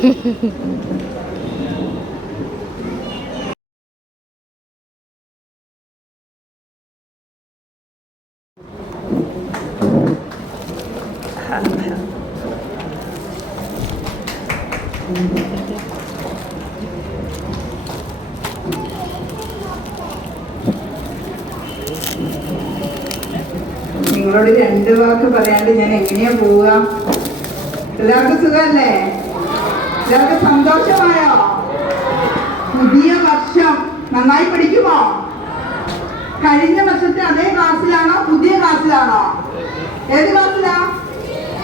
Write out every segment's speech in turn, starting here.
നിങ്ങളോട് 2 വാക്ക് പറയാണ്ട് ഞാൻ എങ്ങനെയാ പോവുക? എല്ലാവർക്കും സുഖമല്ലേ? എല്ലാവർക്കും സന്തോഷമായോ? പുതിയ വർഷം നന്നായി പഠിക്കുമോ? കഴിഞ്ഞ വർഷത്തെ അതേ ക്ലാസ്സിലാണോ പുതിയ ക്ലാസ്സിലാണോ? ഏത് ക്ലാസ്സിലാ?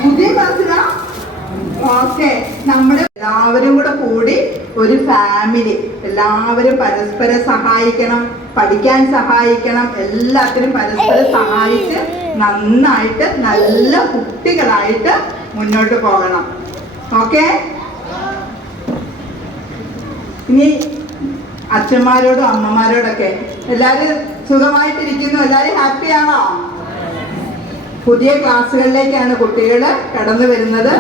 പുതിയ ക്ലാസ്സിലാ? ഓക്കെ. നമ്മുടെ എല്ലാവരും കൂടെ കൂടി ഒരു ഫാമിലി, എല്ലാവരും പരസ്പരം സഹായിക്കണം, പഠിക്കാൻ സഹായിക്കണം, എല്ലാത്തിനും പരസ്പരം സഹായിച്ച് നന്നായിട്ട് നല്ല കുട്ടികളായിട്ട് മുന്നോട്ട് പോകണം. ഓക്കെ. ഇനി അച്ഛന്മാരോടും അമ്മമാരോടൊക്കെ എല്ലാവരും സുഖമായിട്ടിരിക്കുന്നു? എല്ലാവരും ഹാപ്പിയാണോ? പുതിയ ക്ലാസ്സുകളിലേക്കാണ് കുട്ടികൾ കടന്നു വരുന്നത്.